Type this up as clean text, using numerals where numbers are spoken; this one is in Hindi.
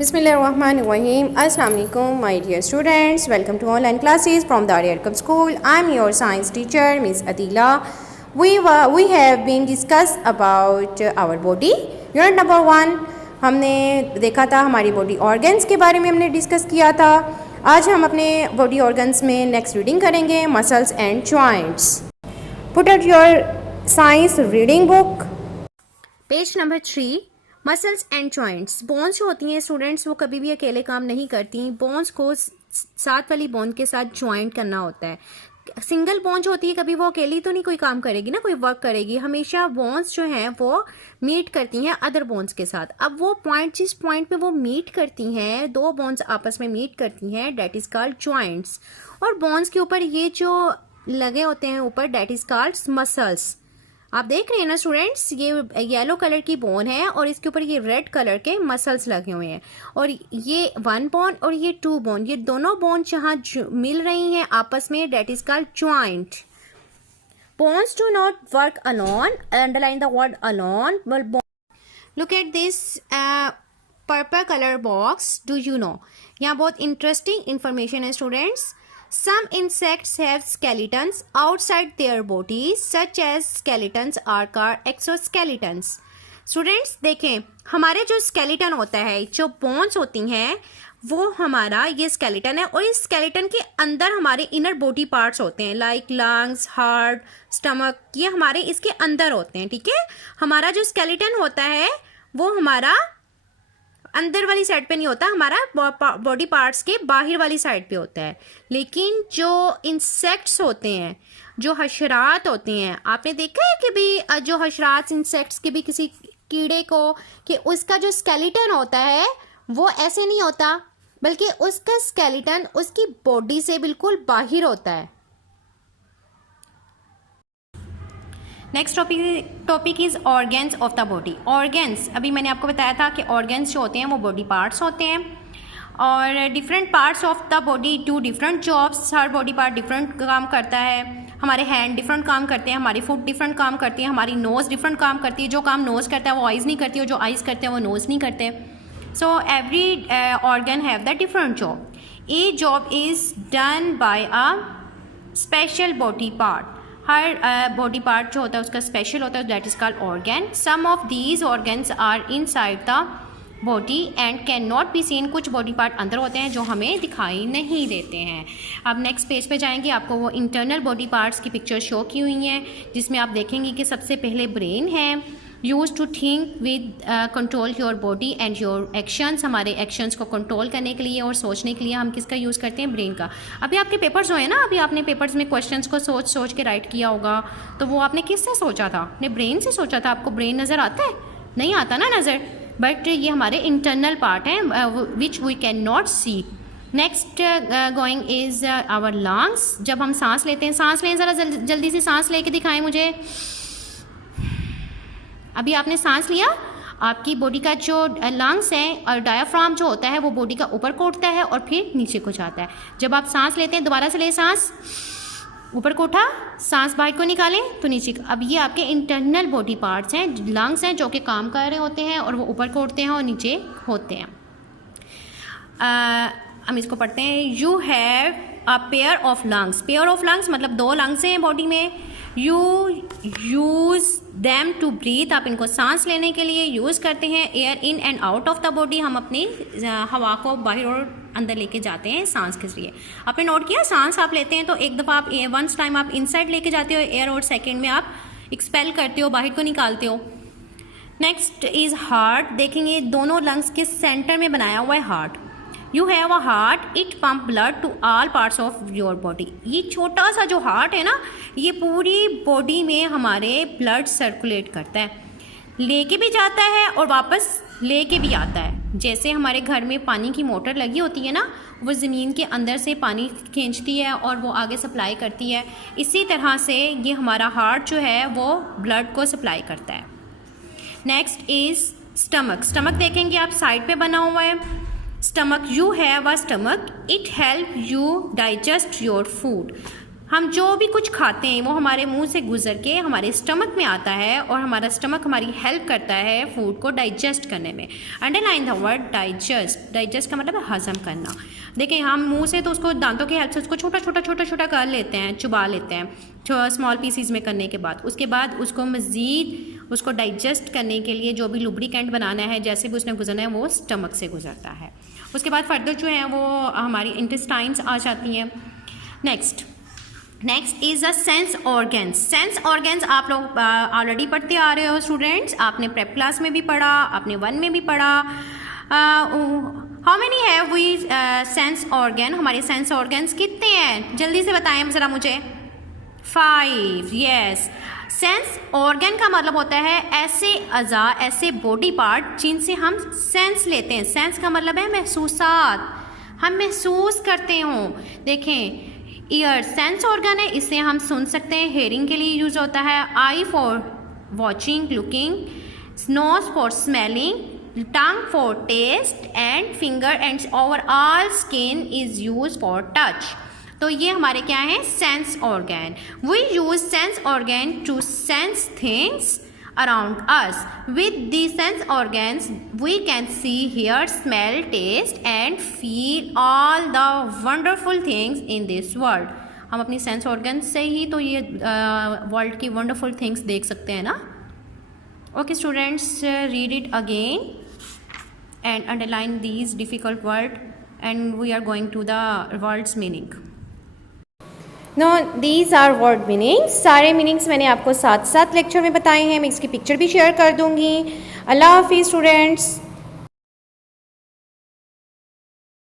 Bismillahirrahmanirrahim. Assalamu alaikum, my dear students. Welcome to online classes from Darya Arqam School. I'm your science teacher, Miss Adila. We have been discussed about our body. Unit number 1 हमने देखा था, हमारी बॉडी ऑर्गन्स के बारे में हमने डिस्कस किया था. आज हम अपने बॉडी ऑर्गन्स में नेक्स्ट रीडिंग करेंगे, muscles and joints. Put out your science reading book. Page number 3. Muscles and joints. Bones जो होती हैं स्टूडेंट्स, वो कभी भी अकेले काम नहीं करती. बोन्स को साथ वाली बोन के साथ ज्वाइंट करना होता है. सिंगल बोन जो होती है कभी वो अकेली तो नहीं कोई काम करेगी ना, कोई वर्क करेगी. हमेशा बोन्स जो हैं वो मीट करती हैं अदर बोन्स के साथ. अब वो पॉइंट, जिस पॉइंट पे वो मीट करती हैं, दो बोन्स आपस में मीट करती हैं, डेट इज कॉल्ड जॉइंट्स. और बोन्स के ऊपर ये जो लगे होते हैं ऊपर, डेट इज कॉल्ड मसल्स. आप देख रहे हैं ना स्टूडेंट्स, ये येलो कलर की बोन है और इसके ऊपर ये रेड कलर के मसल्स लगे हुए हैं. और ये 1 बोन और ये 2 बोन, ये दोनों बोन जहाँ मिल रही हैं आपस में, that is called joint. Bones do not work alone. Underline the word alone. Look at this purple colour box. Do you know, यहाँ बहुत इंटरेस्टिंग इंफॉर्मेशन है students. Some insects have skeletons outside their bodies, such as skeletons are called exoskeletons. Students देखें, हमारे जो स्केलेटन होता है, जो बोन्स होती हैं, वो हमारा ये स्केलेटन है. और इस स्केलेटन के अंदर हमारे इनर बॉडी पार्ट्स होते हैं, लाइक लंग्स, हार्ट, स्टमक. ये हमारे इसके अंदर होते हैं. ठीक है, हमारा जो स्केलेटन होता है वो हमारा अंदर वाली साइड पे नहीं होता, हमारा बॉडी पार्ट्स के बाहर वाली साइड पे होता है. लेकिन जो इंसेक्ट्स होते हैं, जो हशरात होते हैं, आपने देखा है कि भी जो हशरात, इंसेक्ट्स के भी किसी कीड़े को, कि उसका जो स्केलेटन होता है वो ऐसे नहीं होता, बल्कि उसका स्केलेटन उसकी बॉडी से बिल्कुल बाहर होता है. Next topic is organs of the body. Organs, अभी मैंने आपको बताया था कि ऑर्गन्स जो होते हैं वो बॉडी पार्ट्स होते हैं और different parts of the body do different jobs. Her body part different काम करता है. हमारे हैंड डिफरेंट काम करते हैं, हमारी फुट डिफरेंट काम करती है, हमारी नोज़ डिफरेंट काम करती है. जो काम नोज़ करता है वो आइज़ नहीं करती है, और जो आइज़ करते हैं वो नोज़ नहीं करते. So every organ have the different job. A job is done by a special body part. हर बॉडी पार्ट जो होता है उसका स्पेशल होता है, that is called organ. Some of these organs are inside the body and can not be seen. कुछ बॉडी पार्ट अंदर होते हैं जो हमें दिखाई नहीं देते हैं. अब नेक्स्ट पेज पे जाएंगे, आपको वो इंटरनल बॉडी पार्ट्स की पिक्चर शो की हुई हैं, जिसमें आप देखेंगे कि सबसे पहले ब्रेन है, use to think with control your body and your actions. हमारे एक्शंस को कंट्रोल करने के लिए और सोचने के लिए हम किसका यूज़ करते हैं? ब्रेन का. अभी आपके पेपर्स हुए ना, अभी आपने पेपर्स में क्वेश्चंस को सोच के राइट किया होगा, तो वो आपने किससे सोचा था? अपने ब्रेन से सोचा था. आपको ब्रेन नज़र आता है? नहीं आता ना नज़र, बट ये हमारे इंटरनल पार्ट हैं which we can not see. Next going is our lungs. जब हम सांस लेते हैं, सांस लें, ज़रा जल्दी से सांस लेके दिखाएं मुझे. अभी आपने सांस लिया, आपकी बॉडी का जो लंग्स हैं और डायाफ्राम जो होता है वो बॉडी का ऊपर को उठता है और फिर नीचे को जाता है. जब आप सांस लेते हैं, दोबारा से ले सांस, ऊपर को उठा, सांस बाहर को निकालें तो नीचे. अब ये आपके इंटरनल बॉडी पार्ट्स हैं, लंग्स हैं, जो कि काम कर रहे होते हैं और वो ऊपर को उठते हैं और नीचे होते हैं. हम इसको पढ़ते हैं. You have a pair of lungs. Pair of lungs मतलब 2 लंग्स हैं बॉडी में. You use them to breathe. आप इनको सांस लेने के लिए यूज़ करते हैं. Air in and out of the body. हम अपनी हवा को बाहर और अंदर लेके जाते हैं सांस के जरिए. आपने नोट किया, सांस आप लेते हैं तो एक दफ़ा आप वंस टाइम आप इनसाइड लेके जाते हो एयर, और सेकेंड में आप एक्सपेल करते हो, बाहर को निकालते हो. Next is heart. देखेंगे दोनों लंग्स के सेंटर में बनाया हुआ है heart. You have a heart, it pump blood to all parts of your body. ये छोटा सा जो हार्ट है ना, ये पूरी बॉडी में हमारे ब्लड सर्कुलेट करता है, लेके भी जाता है और वापस लेके भी आता है. जैसे हमारे घर में पानी की मोटर लगी होती है ना, वो ज़मीन के अंदर से पानी खींचती है और वो आगे सप्लाई करती है, इसी तरह से ये हमारा हार्ट जो है वो ब्लड को सप्लाई करता है. Next is stomach. स्टमक देखेंगे आप, साइड पे बना हुआ है. Stomach, you have a stomach, it help you digest your food. हम जो भी कुछ खाते हैं वो हमारे मुंह से गुजर के हमारे स्टमक में आता है और हमारा स्टमक हमारी हेल्प करता है फूड को डाइजेस्ट करने में। Underline the word digest. Digest का मतलब है हजम करना। देखिए हम मुंह से तो उसको दांतों की हेल्प से उसको छोटा छोटा छोटा छोटा कर लेते हैं, चुबा लेते हैं स्मॉल पीसीज में करने के बाद। उसके बाद उसको मज़ीद उसको डाइजेस्ट करने के लिए जो भी लुब्रिकेंट बनाना है, जैसे भी उसने गुजरना है, वो स्टमक से गुजरता है। उसके बाद फर्दर जो है वो हमारी इंटेस्टाइन्स आ जाती हैं। Next is the sense organs. Sense organs आप लोग ऑलरेडी पढ़ते आ रहे हो स्टूडेंट्स, आपने प्रेप क्लास में भी पढ़ा, आपने 1 में भी पढ़ा। How many have we sense organ? हमारे सेंस ऑर्गन्स कितने हैं? जल्दी से बताएं ज़रा मुझे। 5, यस। सेंस ऑर्गन का मतलब होता है ऐसे अज़ा, ऐसे बॉडी पार्ट जिनसे हम सेंस लेते हैं। सेंस का मतलब है महसूसात, हम महसूस करते हों। देखें, ईयर सेंस ऑर्गन है, इसे हम सुन सकते हैं, हेयरिंग के लिए यूज़ होता है। Eye for watching, looking, nose for smelling, tongue for taste and finger and overall skin is use for touch. तो ये हमारे क्या हैं? Sense organ. We use sense organ to sense things around us. With these sense organs we can see, hear, smell, taste and feel all the wonderful things in this world. हम अपनी सेंस ऑर्गन से ही तो ये वर्ल्ड की वंडरफुल थिंग्स देख सकते हैं ना। Okay students, read it again and underline these difficult word and we are going to the words meaning. No these are word meanings. सारे मीनिंग्स मैंने आपको साथ साथ लेक्चर में बताए हैं। मैं इसकी पिक्चर भी शेयर कर दूँगी। अल्लाह हाफिज़ स्टूडेंट्स।